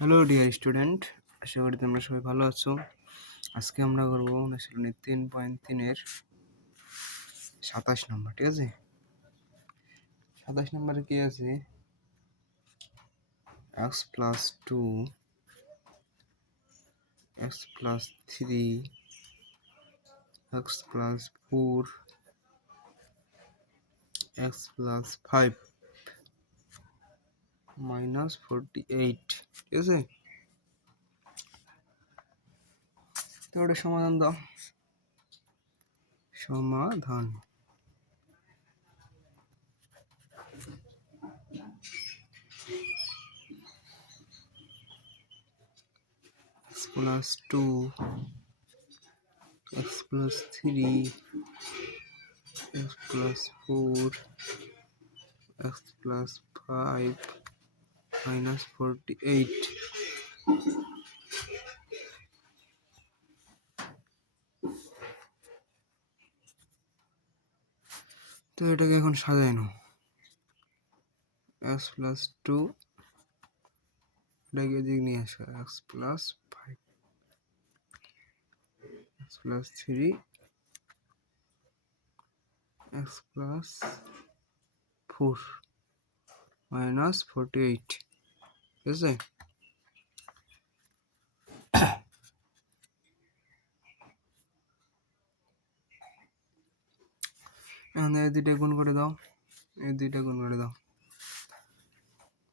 Hello dear student, আশা করি তোমরা সবাই ভালো আছো। আজকে আমরা করবো অনুশীলনী 3.3-এর 27 নম্বর। ঠিক আছে, 27 নম্বরে কি আছে? x plus 2, x plus 3, x plus 4, x plus 5 minus 48। ঠিক আছে, তো ওটা সমাধান দাও। সমাধান x plus 2, x plus 3, x plus 4, x plus 5 minus 48। তো এটাকে এখন সাজাই নাও। x plus 2 এটাকে দিক নিয়ে আসো, x plus 5, x plus 3, x plus 4 minus 48। ঠিক আছে, এখন এই দুইটা গুণ করে দাও, এই দুইটা গুণ করে দাও।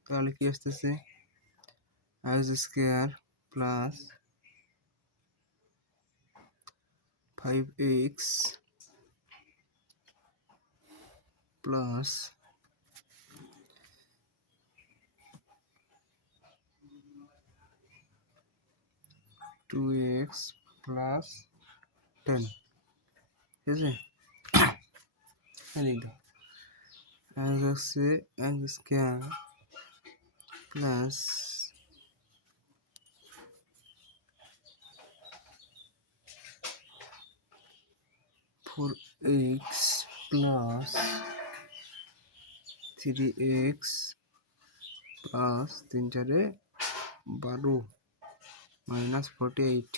তাহলে কি আসতেছে? x square plus 5x plus 2x plus 10। ঠিক আছে, লিখ দাও। x square plus 4x plus 3x plus 3 4 12 minus 48।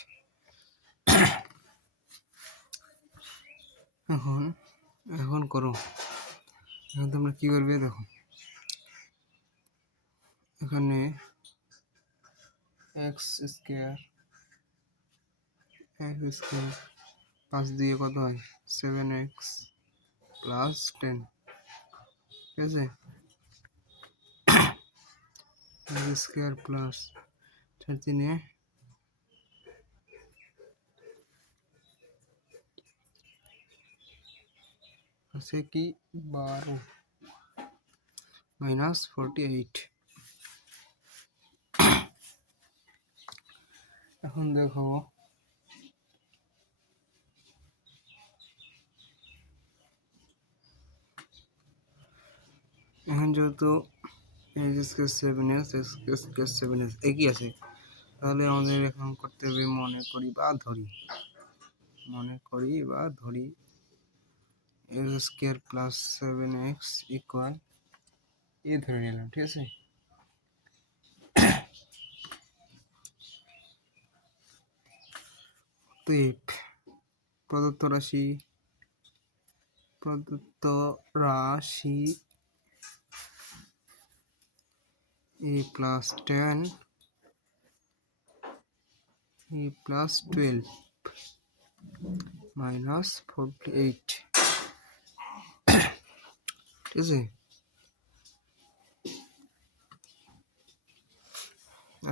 এখন এখন করো। এখন তোমরা কি করবে দেখো, এখানে x স্কয়ার 5 দিয়ে কত হয়? 7x plus 10। ঠিক আছে, x স্কয়ার প্লাস 13 আছে কি 12 মাইনাস 48। এখন দেখো, এখন যেহেতু x7 একই আছে, তাহলে আমাদের এখন করতে হবে মনে করি বা ধরি x square plus 7x equal A ধরে নিলাম। ঠিক আছে, তো প্রদত্ত রাশি a plus 10 a plus 12 minus 48। ঠিক আছে,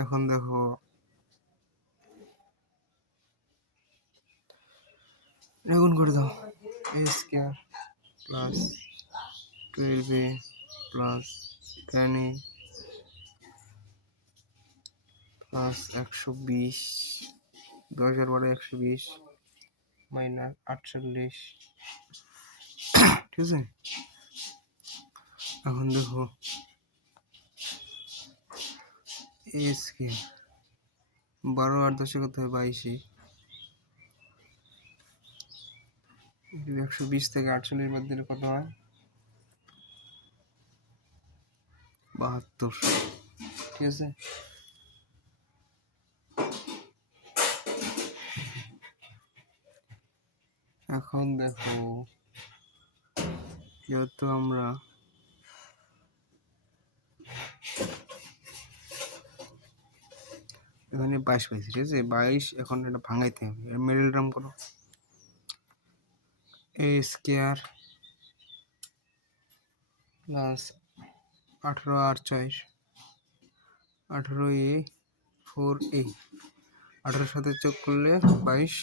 এখন দেখো, এখন করে দাও a square plus 12a plus 10a plus 120, 10 আর 12 120 মাইনাস 48। ঠিক আছে, এখন দেখো a স্কয়ার 12 আর 10 কত হয়? 22। 120 থেকে 48 বাদ দিলে কত হয়? 72। ঠিক আছে, এখন দেখো, যেহেতু আমরা এখানে 22 পাইছি, ঠিক আছে? 22 এখন এটা ভাঙাইতে হবে, মিডল টার্ম করো। এ স্কোয়ার প্লাস 18 আর 4 18 এ 4 এ 18 সাথে যোগ করলে 22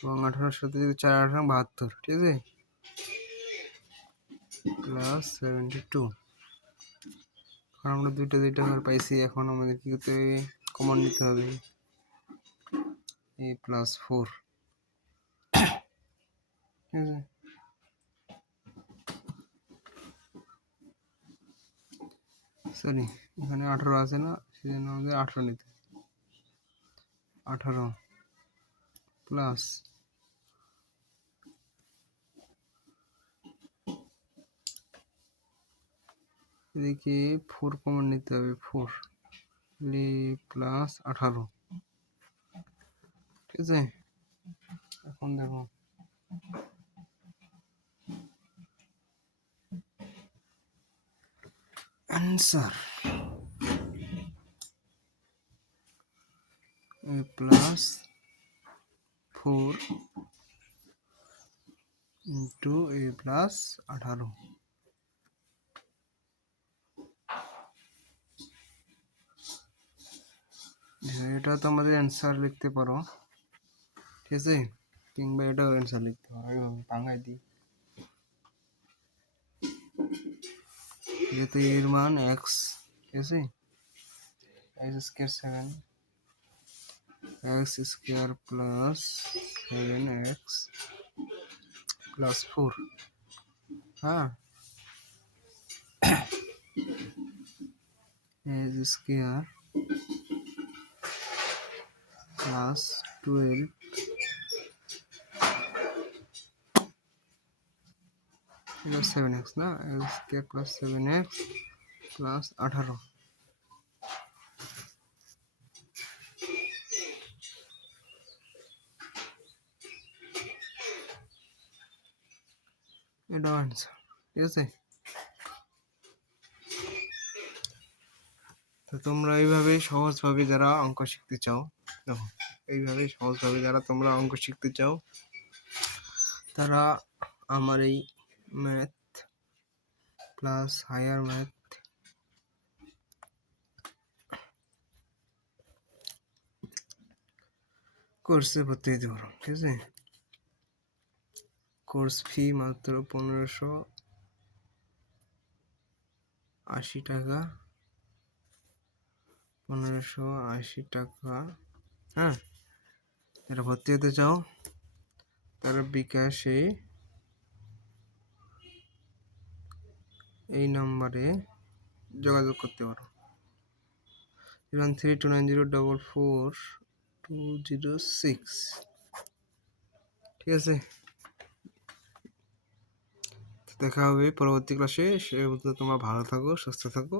এবং 18 সাথে যদি 4 18 72, ঠিক আছে? প্লাস 72। এখন আমরা দুইটা করে পাইছি। এখন আমাদের কি করতে হবে? কমন নিতে হবে, a প্লাস 4, ঠিক আছে? সরি, এখানে 18 আছে না, সেজন্য আমাদের 18 নিতে হবে। 18 প্লাস এদিকে 4 কমন নিতে হবে, 4 প্লাস 18, ঠিক আছে? এখন দেখো, answer a plus 4 into a plus 18। এটা তো আমাদের অ্যান্সার লিখতে পারো, ঠিক আছে? কিংবা এটাও অ্যান্সার লিখতে পারো, এইভাবে ভাঙাই দিই। যেহেতু এর মান এক্স, ঠিক আছে? X square 7, x square plus 7x plus 4, হ্যাঁ, এক্স স্কোয়ার প্লাস 12 এটা 7x না, x square plus 7x plus 18। এটা আনসার, ঠিক আছে? তো তোমরা এইভাবে সহজভাবে যারা অঙ্ক শিখতে চাও, দেখো এইভাবে সহজভাবে যারা তোমরা অঙ্ক শিখতে চাও, তারা আমার এই ম্যাথ প্লাস হায়ার ম্যাথ কোর্সে ভর্তি হতে পারো, ঠিক আছে? কোর্স ফি মাত্র 1580 টাকা, 1580 টাকা, হ্যাঁ। যারা ভর্তি হতে চাও তারা বিকাশে এই নাম্বারে যোগাযোগ করতে পারো, 7329044206, ঠিক আছে? দেখা হবে পরবর্তী ক্লাসে। সে পর্যন্ত তোমরা ভালো থাকো, সুস্থ থাকো।